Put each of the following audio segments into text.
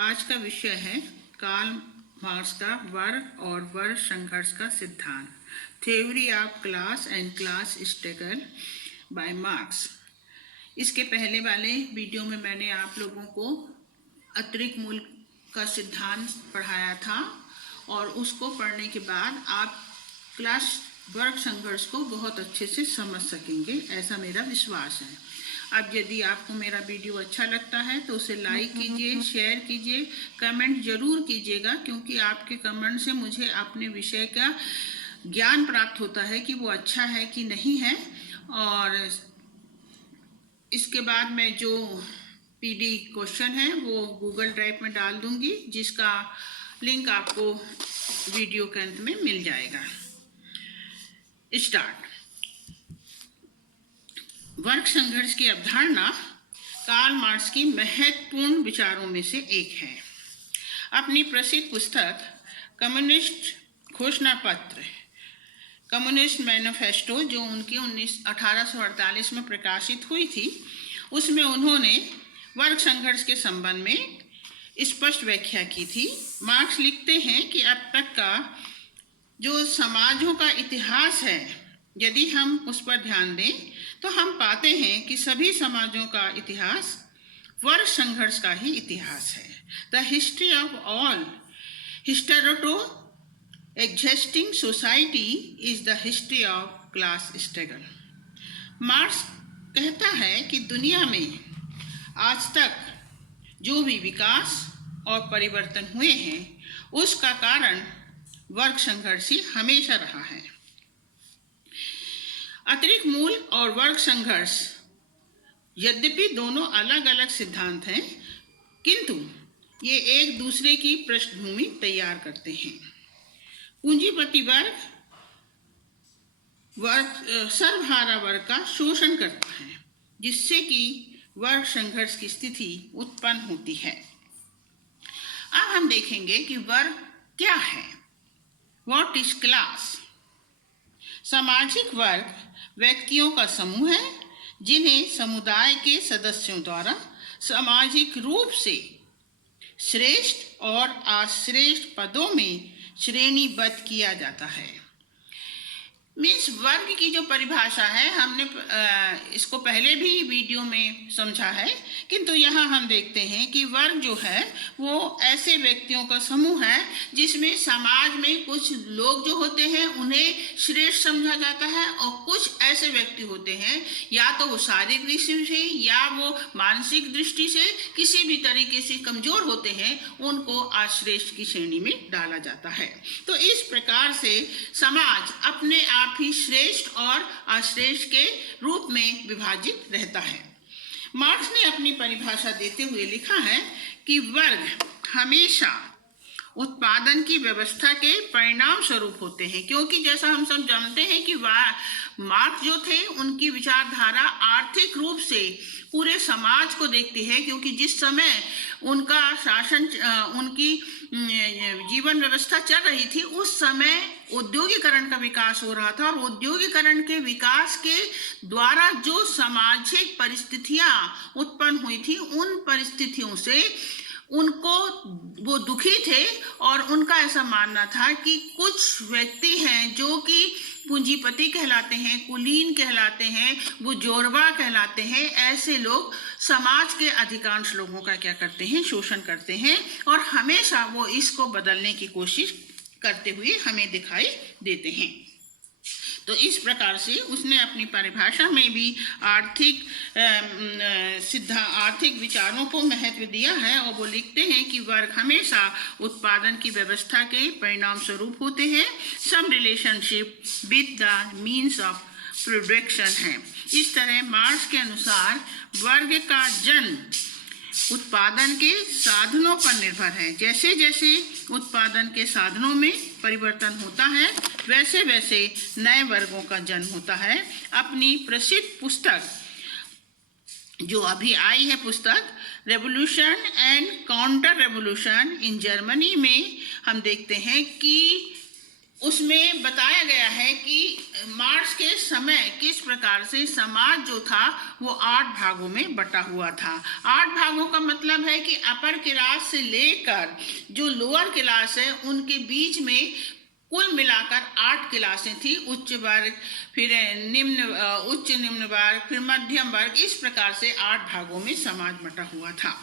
आज का विषय है कार्ल मार्क्स का वर्ग और वर्ग संघर्ष का सिद्धांत, theory of class and class struggle by Marx. इसके पहले वाले वीडियो में मैंने आप लोगों को अतिरिक्त मूल का सिद्धांत पढ़ाया था और उसको पढ़ने के बाद आप क्लास वर्ग संघर्ष को बहुत अच्छे से समझ सकेंगे, ऐसा मेरा विश्वास है। अब यदि आपको मेरा वीडियो अच्छा लगता है तो उसे लाइक कीजिए, शेयर कीजिए, कमेंट जरूर कीजिएगा, क्योंकि आपके कमेंट से मुझे अपने विषय का ज्ञान प्राप्त होता है कि वो अच्छा है कि नहीं है। और इसके बाद मैं जो पीडी क्वेश्चन है वो गूगल ड्राइव में डाल दूंगी, जिसका लिंक आपको वीडियो के अंत में मिल जाएगा। स्टार्ट। वर्ग संघर्ष की अवधारणा कार्ल मार्क्स की महत्वपूर्ण विचारों में से एक है। अपनी प्रसिद्ध पुस्तक कम्युनिस्ट घोषणा पत्र, कम्युनिस्ट मैनिफेस्टो, जो उनकी 1848 में प्रकाशित हुई थी, उसमें उन्होंने वर्ग संघर्ष के संबंध में स्पष्ट व्याख्या की थी। मार्क्स लिखते हैं कि अब तक का जो समाजों का इतिहास है, यदि हम उस पर ध्यान दें तो हम पाते हैं कि सभी समाजों का इतिहास वर्ग संघर्ष का ही इतिहास है। The history of all hitherto existing society is the history of class struggle. Marx कहता है कि दुनिया में आज तक जो भी विकास और परिवर्तन हुए हैं, उसका कारण वर्ग संघर्ष ही हमेशा रहा है। अतिरिक्त मूल और वर्ग संघर्ष यद्यपि दोनों अलग अलग सिद्धांत हैं, किंतु ये एक दूसरे की पृष्ठभूमि तैयार करते हैं। पूंजीपति वर्ग सर्वहारा वर्ग का शोषण करता है, जिससे कि वर्ग संघर्ष की स्थिति उत्पन्न होती है। अब हम देखेंगे कि वर्ग क्या है। What is class? सामाजिक वर्ग व्यक्तियों का समूह है जिन्हें समुदाय के सदस्यों द्वारा सामाजिक रूप से श्रेष्ठ और अश्रेष्ठ पदों में श्रेणीबद्ध किया जाता है। मीन्स वर्ग की जो परिभाषा है, हमने इसको पहले भी वीडियो में समझा है, किंतु यहाँ हम देखते हैं कि वर्ग जो है वो ऐसे व्यक्तियों का समूह है जिसमें समाज में कुछ लोग जो होते हैं उन्हें श्रेष्ठ समझा जाता है, और कुछ ऐसे व्यक्ति होते हैं या तो वो शारीरिक दृष्टि से या वो मानसिक दृष्टि से किसी भी तरीके से कमजोर होते हैं, उनको अश्रेष्ठ की श्रेणी में डाला जाता है। तो इस प्रकार से समाज अपने आप ही श्रेष्ठ और अश्रेष्ठ के रूप में विभाजित रहता है। मार्क्स ने अपनी परिभाषा देते हुए लिखा है कि वर्ग हमेशा उत्पादन की व्यवस्था के परिणाम स्वरूप होते हैं, क्योंकि जैसा हम सब जानते हैं कि मार्क्स जो थे उनकी विचारधारा आर्थिक रूप से पूरे समाज को देखती है, क्योंकि जिस समय उनका शासन, उनकी जीवन व्यवस्था चल रही थी, उस समय औद्योगिकरण का विकास हो रहा था, और औद्योगिकरण के विकास के द्वारा जो सामाजिक परिस्थितियां उत्पन्न हुई थी, उन परिस्थितियों से उनको वो दुखी थे, और उनका ऐसा मानना था कि कुछ व्यक्ति हैं जो कि पूंजीपति कहलाते हैं, कुलीन कहलाते हैं, वो जोरबा कहलाते हैं, ऐसे लोग समाज के अधिकांश लोगों का क्या करते हैं, शोषण करते हैं, और हमेशा वो इसको बदलने की कोशिश करते हुए हमें दिखाई देते हैं। तो इस प्रकार से उसने अपनी परिभाषा में भी आर्थिक विचारों को महत्व दिया है, और वो लिखते हैं कि वर्ग हमेशा उत्पादन की व्यवस्था के परिणाम स्वरूप होते हैं। Some relationship with the means of production है। इस तरह मार्क्स के अनुसार वर्ग का जन्म उत्पादन के साधनों पर निर्भर है। जैसे जैसे उत्पादन के साधनों में परिवर्तन होता है, वैसे वैसे नए वर्गों का जन्म होता है। अपनी प्रसिद्ध पुस्तक जो अभी आई है, पुस्तक revolution and counter revolution in Germany में हम देखते हैं कि उसमें बताया गया है कि मार्च के समय किस प्रकार से समाज जो था वो 8 भागों में बटा हुआ था। 8 भागों का मतलब है कि अपर क्लास से लेकर जो लोअर क्लास है उनके बीच में कुल मिलाकर 8 क्लासें थी। उच्च वर्ग, फिर उच्च निम्न वर्ग, फिर मध्यम वर्ग, इस प्रकार से 8 भागों में समाज बटा हुआ था।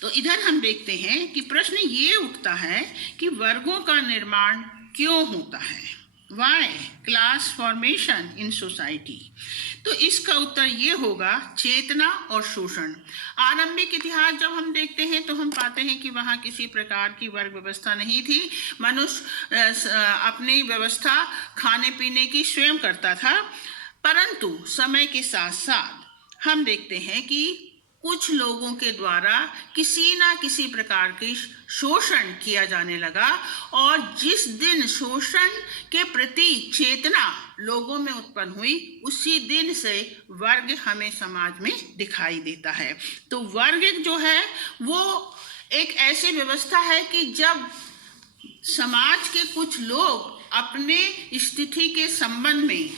तो इधर हम देखते हैं कि प्रश्न ये उठता है कि वर्गों का निर्माण क्यों होता है, why class formation in society. तो इसका उत्तर ये होगा चेतना और शोषण। आरंभिक इतिहास जब हम देखते हैं तो हम पाते हैं कि वहाँ किसी प्रकार की वर्ग व्यवस्था नहीं थी। मनुष्य अपनी व्यवस्था खाने पीने की स्वयं करता था, परंतु समय के साथ साथ हम देखते हैं कि कुछ लोगों के द्वारा किसी ना किसी प्रकार की शोषण किया जाने लगा, और जिस दिन शोषण के प्रति चेतना लोगों में उत्पन्न हुई उसी दिन से वर्ग हमें समाज में दिखाई देता है। तो वर्ग जो है वो एक ऐसी व्यवस्था है कि जब समाज के कुछ लोग अपने स्थिति के संबंध में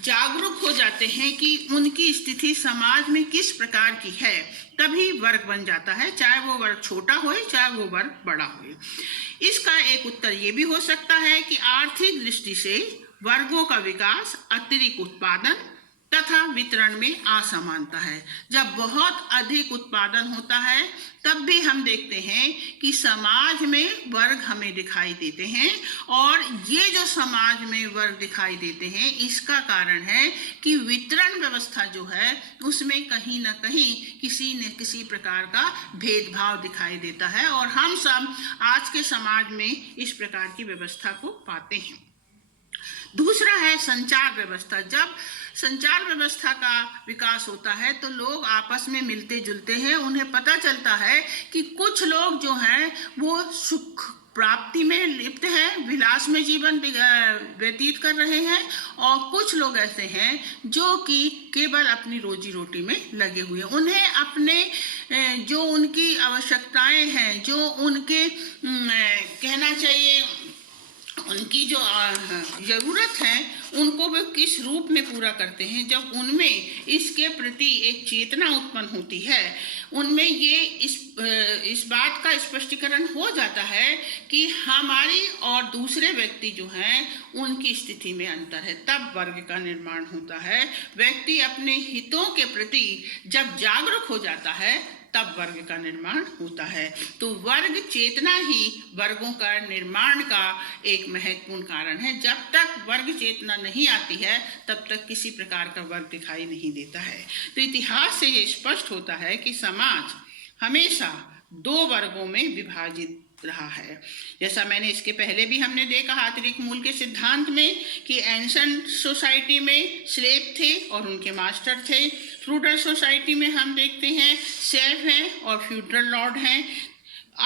जागरूक हो जाते हैं कि उनकी स्थिति समाज में किस प्रकार की है, तभी वर्ग बन जाता है, चाहे वो वर्ग छोटा हो चाहे वो वर्ग बड़ा हो। इसका एक उत्तर ये भी हो सकता है कि आर्थिक दृष्टि से वर्गों का विकास अतिरिक्त उत्पादन तथा वितरण में असमानता है। जब बहुत अधिक उत्पादन होता है तब भी हम देखते हैं कि समाज में वर्ग हमें दिखाई देते हैं, और ये जो समाज में वर्ग दिखाई देते हैं इसका कारण है कि वितरण व्यवस्था जो है उसमें कहीं ना कहीं किसी न किसी प्रकार का भेदभाव दिखाई देता है, और हम सब आज के समाज में इस प्रकार की व्यवस्था को पाते हैं। दूसरा है संचार व्यवस्था। जब संचार व्यवस्था का विकास होता है तो लोग आपस में मिलते जुलते हैं, उन्हें पता चलता है कि कुछ लोग जो हैं वो सुख प्राप्ति में लिप्त हैं, विलास में जीवन व्यतीत कर रहे हैं, और कुछ लोग ऐसे हैं जो कि केवल अपनी रोजी रोटी में लगे हुए हैं। उन्हें अपने जो उनकी आवश्यकताएं हैं, जो उनके कहना चाहिए उनकी जो ज़रूरत है उनको वे किस रूप में पूरा करते हैं। जब उनमें इसके प्रति एक चेतना उत्पन्न होती है, उनमें ये इस बात का स्पष्टीकरण हो जाता है कि हमारी और दूसरे व्यक्ति जो हैं उनकी स्थिति में अंतर है, तब वर्ग का निर्माण होता है। व्यक्ति अपने हितों के प्रति जब जागरूक हो जाता है तब वर्ग का निर्माण होता है। तो वर्ग चेतना ही वर्गों का निर्माण का एक महत्वपूर्ण कारण है। जब तक वर्ग चेतना नहीं आती है तब तक किसी प्रकार का वर्ग दिखाई नहीं देता है। तो इतिहास से ये स्पष्ट होता है कि समाज हमेशा 2 वर्गों में विभाजित रहा है। जैसा मैंने इसके पहले भी हमने देखा अतिरिक्त मूल के सिद्धांत में कि एंशंट सोसाइटी में स्लेव थे और उनके मास्टर थे। फ्यूडल सोसाइटी में हम देखते हैं सेर्फ हैं और फ्यूडल लॉर्ड हैं।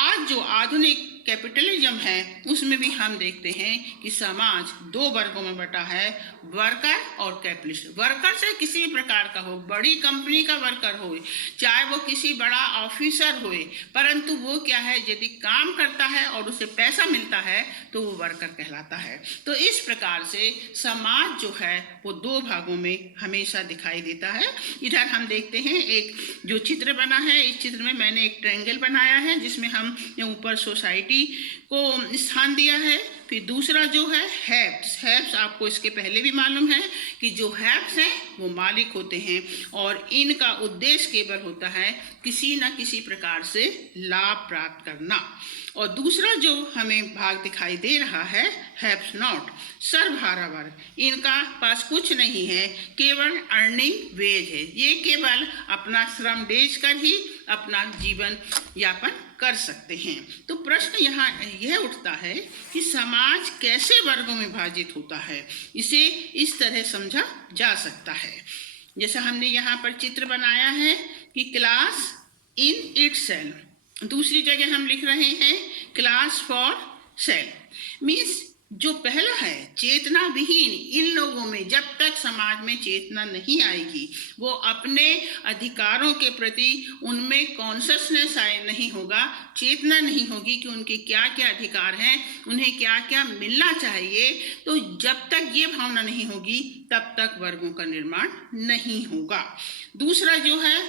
आज जो आधुनिक कैपिटलिज्म है उसमें भी हम देखते हैं कि समाज 2 वर्गों में बटा है, वर्कर और कैपिटलिस्ट। वर्कर से किसी प्रकार का हो, बड़ी कंपनी का वर्कर हो, चाहे वो किसी बड़ा ऑफिसर हो, परंतु वो क्या है, यदि काम करता है और उसे पैसा मिलता है तो वो वर्कर कहलाता है। तो इस प्रकार से समाज जो है वो 2 भागों में हमेशा दिखाई देता है। इधर हम देखते हैं एक जो चित्र बना है, इस चित्र में मैंने एक ट्रायंगल बनाया है जिसमें हम ऊपर सोसाइटी को स्थान दिया है। फिर दूसरा जो है हैव्स आपको इसके पहले भी मालूम है कि जो हैव्स हैं वो मालिक होते हैं और इनका उद्देश्य केवल होता है किसी न किसी प्रकार से लाभ प्राप्त करना। और दूसरा जो हमें भाग दिखाई दे रहा है हैव्स नॉट, सर्वहारा वर्ग, इनका पास कुछ नहीं है, केवल अर्निंग वेज है। ये केवल अपना श्रम देकर ही अपना जीवन यापन कर सकते हैं। तो प्रश्न यहाँ यह उठता है कि समाज कैसे वर्गों में विभाजित होता है, इसे इस तरह समझा जा सकता है। जैसा हमने यहाँ पर चित्र बनाया है कि क्लास इन इटसेल्फ, दूसरी जगह हम लिख रहे हैं क्लास फॉर सेल्फ, मीन्स जो पहला है चेतना विहीन, इन लोगों में जब तक समाज में चेतना नहीं आएगी, वो अपने अधिकारों के प्रति उनमें कॉन्शसनेस नहीं होगा, चेतना नहीं होगी कि उनके क्या क्या अधिकार हैं, उन्हें क्या क्या मिलना चाहिए, तो जब तक ये भावना नहीं होगी तब तक वर्गों का निर्माण नहीं होगा। दूसरा जो है,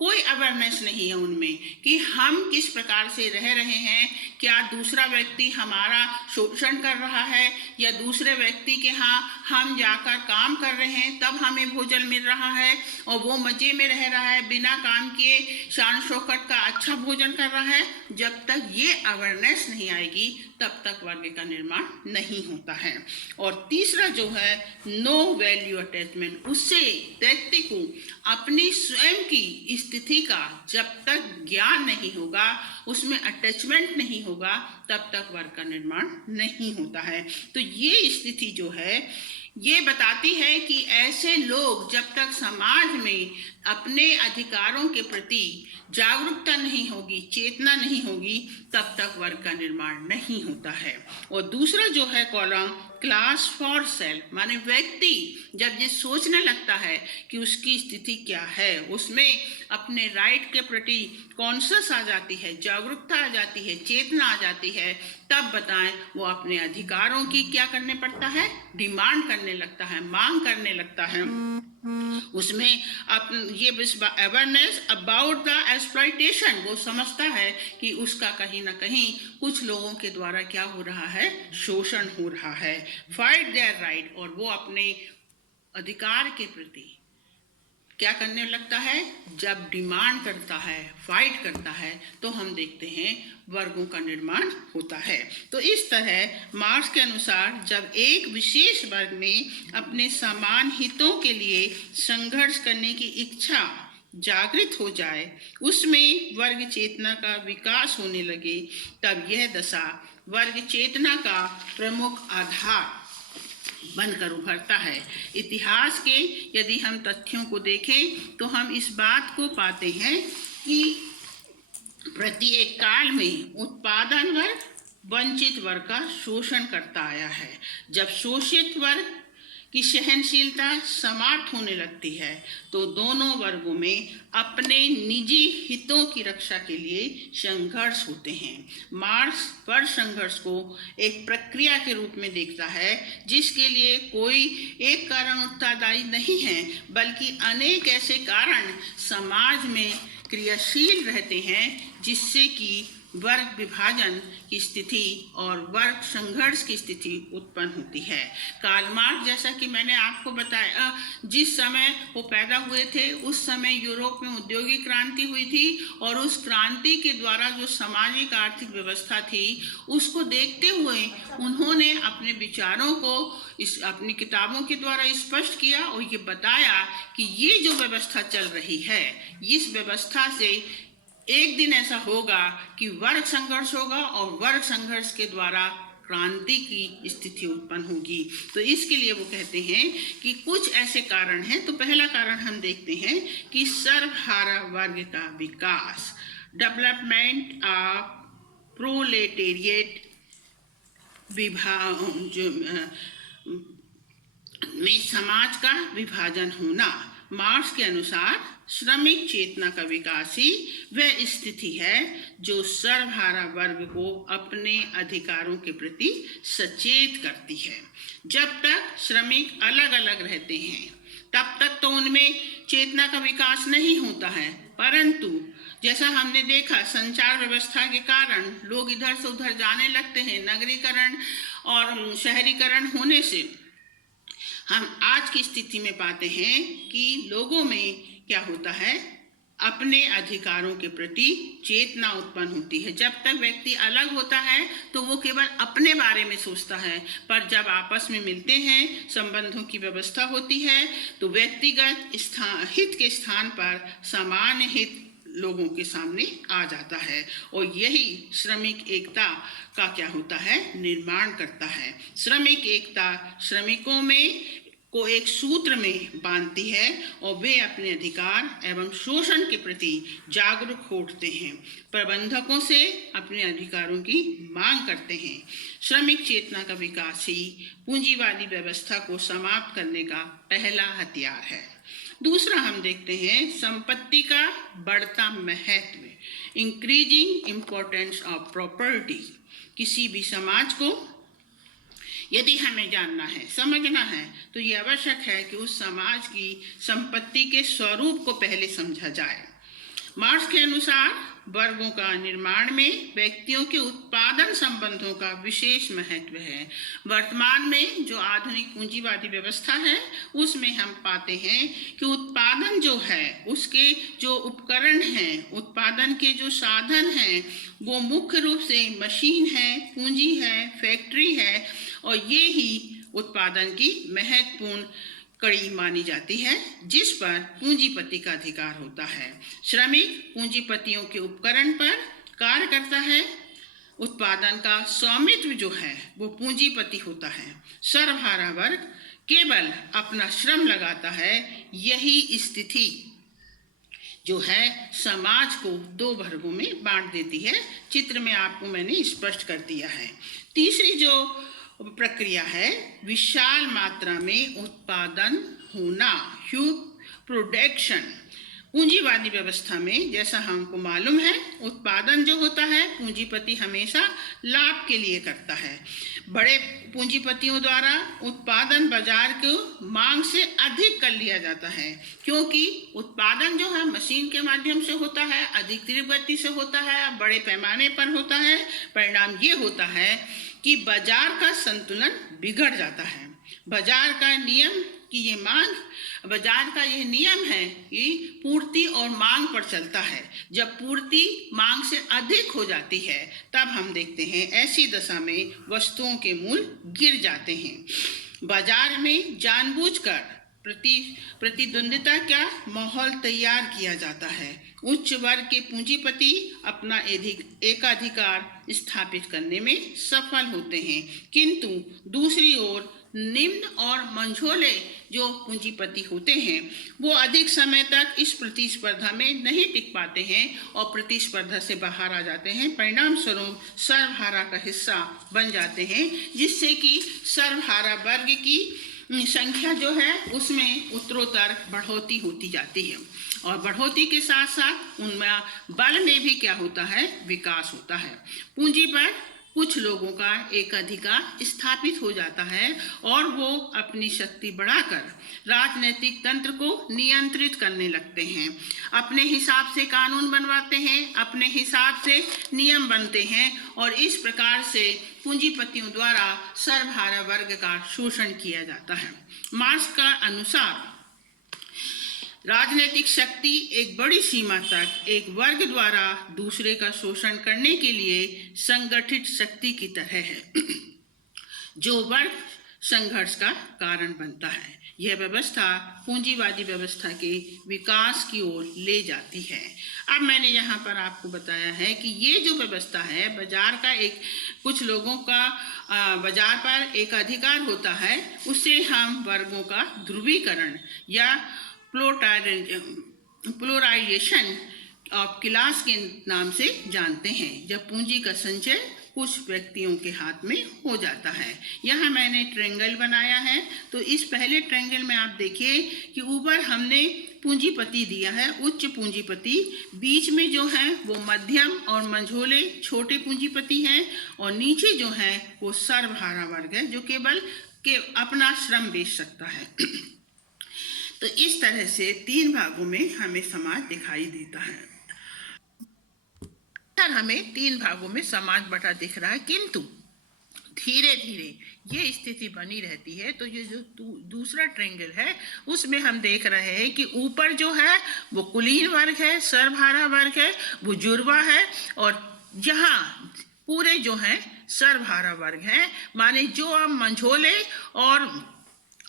कोई अवेयरनेस नहीं है उनमें कि हम किस प्रकार से रह रहे हैं, क्या दूसरा व्यक्ति हमारा शोषण कर रहा है या दूसरे व्यक्ति के यहाँ हम जाकर काम कर रहे हैं तब हमें भोजन मिल रहा है और वो मजे में रह रहा है, बिना काम किए शान शौकत का अच्छा भोजन कर रहा है। जब तक ये अवेयरनेस नहीं आएगी तब तक वर्ग का निर्माण नहीं होता है। और तीसरा जो है नो वैल्यू अटैचमेंट, उससे व्यक्ति को अपनी स्वयं की स्थिति का जब तक ज्ञान नहीं होगा, उसमें अटैचमेंट नहीं होगा, तब तक वर्ग का निर्माण नहीं होता है। तो ये स्थिति जो है ये बताती है कि ऐसे लोग जब तक समाज में अपने अधिकारों के प्रति जागरूकता नहीं होगी, चेतना नहीं होगी, तब तक वर्ग का निर्माण नहीं होता है। और दूसरा जो है कॉलम क्लास फॉर सेल्फ, माने व्यक्ति जब ये सोचने लगता है कि उसकी स्थिति क्या है, उसमें अपने राइट के प्रति कॉन्शियस आ जाती है, जागरूकता आ जाती है, चेतना आ जाती है, तब बताएं वो अपने अधिकारों की क्या करने पड़ता है, डिमांड करने लगता है, मांग करने लगता है। उसमें ये अवेयरनेस अबाउट द एक्सप्लॉयटेशन, वो समझता है कि उसका कहीं ना कहीं कुछ लोगों के द्वारा क्या हो रहा है, शोषण हो रहा है। फाइट देयर राइट, और वो अपने अधिकार के प्रति क्या करने लगता है, जब डिमांड करता है, फाइट करता है, तो हम देखते हैं वर्गों का निर्माण होता है। तो इस तरह मार्क्स के अनुसार जब एक विशेष वर्ग में अपने समान हितों के लिए संघर्ष करने की इच्छा जागृत हो जाए, उसमें वर्ग चेतना का विकास होने लगे, तब यह दशा वर्ग चेतना का प्रमुख आधार बनकर उभरता है। इतिहास के यदि हम तथ्यों को देखें तो हम इस बात को पाते हैं कि प्रत्येक काल में उत्पादन वर्ग वंचित वर्ग का शोषण करता आया है। जब शोषित वर्ग की सहनशीलता समाप्त होने लगती है तो दोनों वर्गों में अपने निजी हितों की रक्षा के लिए संघर्ष होते हैं। मार्क्स वर्ग संघर्ष को एक प्रक्रिया के रूप में देखता है जिसके लिए कोई एक कारण उत्तरदायी नहीं है, बल्कि अनेक ऐसे कारण समाज में क्रियाशील रहते हैं जिससे कि वर्ग विभाजन की स्थिति और वर्ग संघर्ष की स्थिति उत्पन्न होती है। कार्ल मार्क्स, जैसा कि मैंने आपको बताया, जिस समय वो पैदा हुए थे उस समय यूरोप में औद्योगिक क्रांति हुई थी और उस क्रांति के द्वारा जो सामाजिक आर्थिक व्यवस्था थी उसको देखते हुए उन्होंने अपने विचारों को अपनी किताबों के द्वारा स्पष्ट किया और ये बताया कि ये जो व्यवस्था चल रही है, इस व्यवस्था से एक दिन ऐसा होगा कि वर्ग संघर्ष होगा और वर्ग संघर्ष के द्वारा क्रांति की स्थिति उत्पन्न होगी। तो इसके लिए वो कहते हैं कि कुछ ऐसे कारण हैं। तो पहला कारण हम देखते हैं कि सर्वहारा वर्ग का विकास, डेवलपमेंट ऑफ प्रोलेटेरिएट में समाज का विभाजन होना। मार्क्स के अनुसार श्रमिक चेतना का विकास ही वह स्थिति है जो सर्वहारा वर्ग को अपने अधिकारों के प्रति सचेत करती है। जब तक श्रमिक अलग अलग रहते हैं तब तक तो उनमें चेतना का विकास नहीं होता है, परंतु जैसा हमने देखा संचार व्यवस्था के कारण लोग इधर से उधर जाने लगते हैं, नगरीकरण और शहरीकरण होने से हम आज की स्थिति में पाते हैं कि लोगों में क्या होता है, अपने अधिकारों के प्रति चेतना उत्पन्न होती है। जब तक व्यक्ति अलग होता है तो वो केवल अपने बारे में सोचता है, पर जब आपस में मिलते हैं, संबंधों की व्यवस्था होती है, तो व्यक्तिगत हित के स्थान पर सामान्य हित लोगों के सामने आ जाता है और यही श्रमिक एकता का क्या होता है, निर्माण करता है। श्रमिक एकता श्रमिकों में को एक सूत्र में बांधती है और वे अपने अधिकार एवं शोषण के प्रति जागरूक होते हैं, प्रबंधकों से अपने अधिकारों की मांग करते हैं। श्रमिक चेतना का विकास ही पूंजीवादी व्यवस्था को समाप्त करने का पहला हथियार है। दूसरा हम देखते हैं संपत्ति का बढ़ता महत्व, इंक्रीजिंग इम्पोर्टेंस ऑफ प्रॉपर्टी। किसी भी समाज को यदि हमें जानना है, समझना है, तो ये आवश्यक है कि उस समाज की संपत्ति के स्वरूप को पहले समझा जाए। मार्क्स के अनुसार वर्गों का निर्माण में व्यक्तियों के उत्पादन संबंधों का विशेष महत्व है। वर्तमान में जो आधुनिक पूंजीवादी व्यवस्था है उसमें हम पाते हैं कि उत्पादन जो है, उसके जो उपकरण हैं, उत्पादन के जो साधन हैं, वो मुख्य रूप से मशीन है, पूंजी है, फैक्ट्री है, और ये ही उत्पादन की महत्वपूर्ण कड़ी मानी जाती है जिस पर पूंजीपति का अधिकार होता है। श्रमिक पूंजीपतियों के उपकरण पर कार्य करता है। उत्पादन का स्वामित्व जो है वो पूंजीपति होता है। सर्वहारा वर्ग केवल अपना श्रम लगाता है। यही स्थिति जो है समाज को दो वर्गों में बांट देती है। चित्र में आपको मैंने स्पष्ट कर दिया है। तीसरी जो प्रक्रिया है, विशाल मात्रा में उत्पादन होना, ह्यूज प्रोडक्शन। पूंजीवादी व्यवस्था में जैसा हमको मालूम है, उत्पादन जो होता है पूंजीपति हमेशा लाभ के लिए करता है। बड़े पूंजीपतियों द्वारा उत्पादन बाजार को मांग से अधिक कर लिया जाता है, क्योंकि उत्पादन जो है मशीन के माध्यम से होता है, अधिक तीव्र गति से होता है, बड़े पैमाने पर होता है। परिणाम ये होता है कि बाजार का संतुलन बिगड़ जाता है। बाजार का नियम की ये मांग, बाजार का यह नियम है कि पूर्ति और मांग पर चलता है। जब पूर्ति मांग से अधिक हो जाती है तब हम देखते हैं ऐसी दशा में वस्तुओं के मूल्य गिर जाते हैं। बाजार में जानबूझकर प्रतिद्वंदिता का माहौल तैयार किया जाता है। उच्च वर्ग के पूंजीपति अपना एकाधिकार स्थापित करने में सफल होते हैं, किंतु दूसरी ओर निम्न और मंझोले जो पूंजीपति होते हैं वो अधिक समय तक इस प्रतिस्पर्धा में नहीं टिक पाते हैं और प्रतिस्पर्धा से बाहर आ जाते हैं। परिणाम स्वरूप सर्वहारा का हिस्सा बन जाते हैं, जिससे कि सर्वहारा वर्ग की संख्या जो है उसमें उत्तरोत्तर बढ़ोतरी होती जाती है, और बढ़ोतरी के साथ साथ उनमें बल में भी क्या होता है, विकास होता है। पूंजी पर कुछ लोगों का एकाधिकार स्थापित हो जाता है और वो अपनी शक्ति बढ़ाकर राजनीतिक तंत्र को नियंत्रित करने लगते हैं। अपने हिसाब से कानून बनवाते हैं, अपने हिसाब से नियम बनते हैं, और इस प्रकार से पूंजीपतियों द्वारा सर्वहारा वर्ग का शोषण किया जाता है। मार्क्स का अनुसार राजनीतिक शक्ति एक बड़ी सीमा तक एक वर्ग द्वारा दूसरे का शोषण करने के लिए संगठित शक्ति की तरह है, जो वर्ग संघर्ष का कारण बनता है। यह व्यवस्था पूंजीवादी व्यवस्था के विकास की ओर ले जाती है। अब मैंने यहाँ पर आपको बताया है कि ये जो व्यवस्था है, बाजार का कुछ लोगों का बाजार पर एक अधिकार होता है, उससे हम वर्गों का ध्रुवीकरण या पोलराइजेशन ऑफ क्लास के नाम से जानते हैं, जब पूंजी का संचय कुछ व्यक्तियों के हाथ में हो जाता है। यहाँ मैंने ट्रायंगल बनाया है, तो इस पहले ट्रायंगल में आप देखिए कि ऊपर हमने पूंजीपति दिया है, उच्च पूंजीपति, बीच में जो है वो मध्यम और मंझोले छोटे पूंजीपति हैं, और नीचे जो है वो सर्वहारा वर्ग है जो केवल अपना श्रम बेच सकता है। तो इस तरह से तीन भागों में हमें समाज दिखाई देता है। हमें तीन भागों में समाज बटा दिख रहा है, किंतु धीरे धीरे ये स्थिति बनी रहती है। तो ये जो दूसरा ट्रायंगल है उसमें हम देख रहे हैं कि ऊपर जो है वो कुलीन वर्ग है, सर्वहारा वर्ग है, वो जुड़वा है, और यहाँ पूरे जो है सर्वहारा वर्ग है। माने जो अब मंझोले और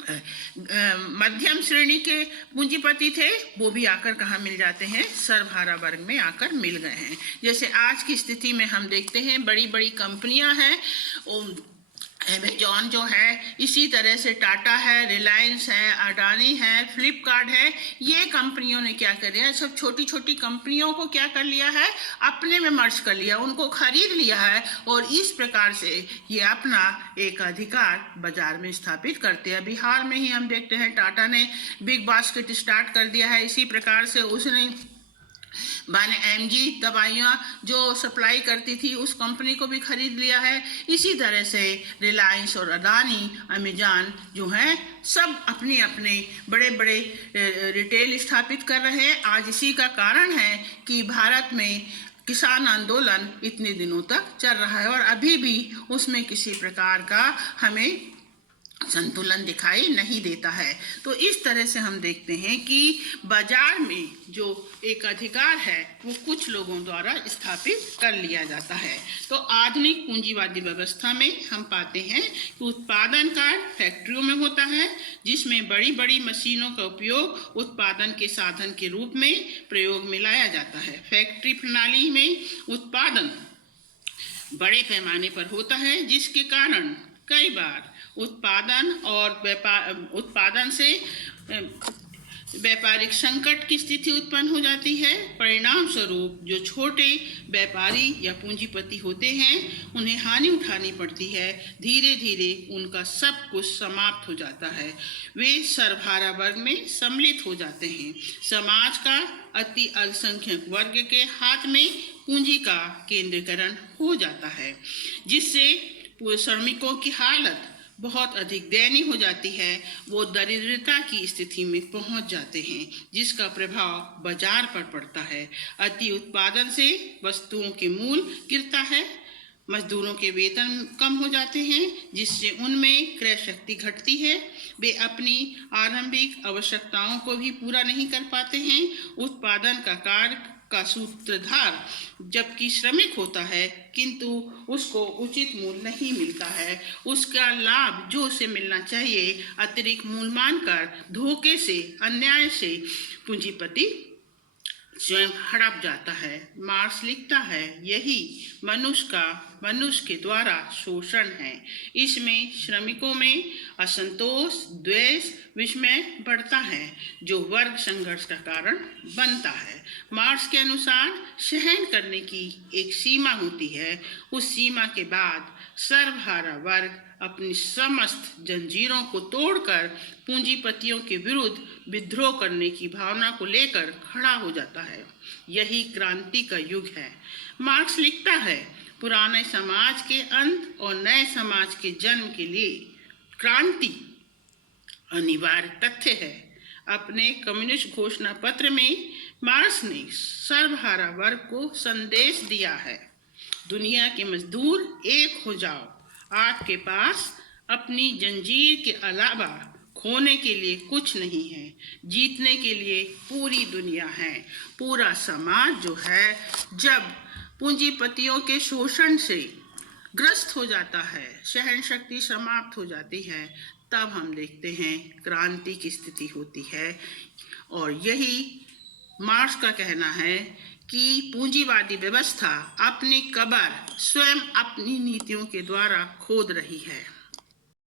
मध्यम श्रेणी के पूंजीपति थे वो भी आकर कहाँ मिल जाते हैं, सर्वहारा वर्ग में आकर मिल गए हैं। जैसे आज की स्थिति में हम देखते हैं बड़ी बड़ी कंपनियां हैं, अमेजॉन जो है, इसी तरह से टाटा है, रिलायंस है, अडानी है, फ्लिपकार्ट है, ये कंपनियों ने क्या कर लिया है, सब छोटी छोटी कंपनियों को क्या कर लिया है, अपने में मर्ज कर लिया, उनको खरीद लिया है और इस प्रकार से ये अपना एक अधिकार बाजार में स्थापित करते हैं। बिहार में ही हम देखते हैं टाटा ने बिग बास्केट स्टार्ट कर दिया है, इसी प्रकार से उसने मैंने एमजी दवाइयाँ जो सप्लाई करती थी उस कंपनी को भी खरीद लिया है। इसी तरह से रिलायंस और अडानी, अमेजॉन जो हैं, सब अपने अपने बड़े बड़े रिटेल स्थापित कर रहे हैं। आज इसी का कारण है कि भारत में किसान आंदोलन इतने दिनों तक चल रहा है और अभी भी उसमें किसी प्रकार का हमें संतुलन दिखाई नहीं देता है। तो इस तरह से हम देखते हैं कि बाजार में जो एक अधिकार है वो कुछ लोगों द्वारा स्थापित कर लिया जाता है। तो आधुनिक पूंजीवादी व्यवस्था में हम पाते हैं कि उत्पादन कार्य फैक्ट्रियों में होता है, जिसमें बड़ी बड़ी मशीनों का उपयोग उत्पादन के साधन के रूप में प्रयोग में लाया जाता है। फैक्ट्री प्रणाली में उत्पादन बड़े पैमाने पर होता है, जिसके कारण कई बार उत्पादन से व्यापारिक संकट की स्थिति उत्पन्न हो जाती है। परिणाम स्वरूप जो छोटे व्यापारी या पूंजीपति होते हैं उन्हें हानि उठानी पड़ती है। धीरे धीरे उनका सब कुछ समाप्त हो जाता है, वे सर्वहारा वर्ग में सम्मिलित हो जाते हैं। समाज का अति अल्पसंख्यक वर्ग के हाथ में पूंजी का केंद्रीकरण हो जाता है, जिससे श्रमिकों की हालत बहुत अधिक दयनीय हो जाती है। वो दरिद्रता की स्थिति में पहुंच जाते हैं, जिसका प्रभाव बाजार पर पड़ता है। अति उत्पादन से वस्तुओं के मूल्य गिरता है, मजदूरों के वेतन कम हो जाते हैं, जिससे उनमें क्रय शक्ति घटती है। वे अपनी आरंभिक आवश्यकताओं को भी पूरा नहीं कर पाते हैं। उत्पादन का कार्य का सूत्रधार जबकि श्रमिक होता है, किंतु उसको उचित मूल्य नहीं मिलता है। उसका लाभ जो उसे मिलना चाहिए अतिरिक्त मूल्य मानकर धोखे से, अन्याय से पूंजीपति स्वयं हड़प जाता है। मार्क्स लिखता है, यही मनुष्य के द्वारा शोषण है। इसमें श्रमिकों में असंतोष, द्वेष, विस्मय बढ़ता है, जो वर्ग संघर्ष का कारण बनता है। मार्क्स के अनुसार सहन करने की एक सीमा होती है। उस सीमा के बाद सर्वहारा वर्ग अपनी समस्त जंजीरों को तोड़कर पूंजीपतियों के विरुद्ध विद्रोह करने की भावना को लेकर खड़ा हो जाता है। यही क्रांति का युग है। मार्क्स लिखता है, पुराने समाज के अंत और नए समाज के जन्म के लिए क्रांति अनिवार्य तथ्य है। अपने कम्युनिस्ट घोषणा पत्र में मार्क्स ने सर्वहारा वर्ग को संदेश दिया है, दुनिया के मजदूर एक हो जाओ, आपके पास अपनी जंजीर के अलावा खोने के लिए कुछ नहीं है, जीतने के लिए पूरी दुनिया है। पूरा समाज जो है जब पूंजीपतियों के शोषण से ग्रस्त हो जाता है, सहन शक्ति समाप्त हो जाती है, तब हम देखते हैं क्रांति की स्थिति होती है। और यही मार्क्स का कहना है कि पूंजीवादी व्यवस्था अपनी कब्र स्वयं अपनी नीतियों के द्वारा खोद रही है।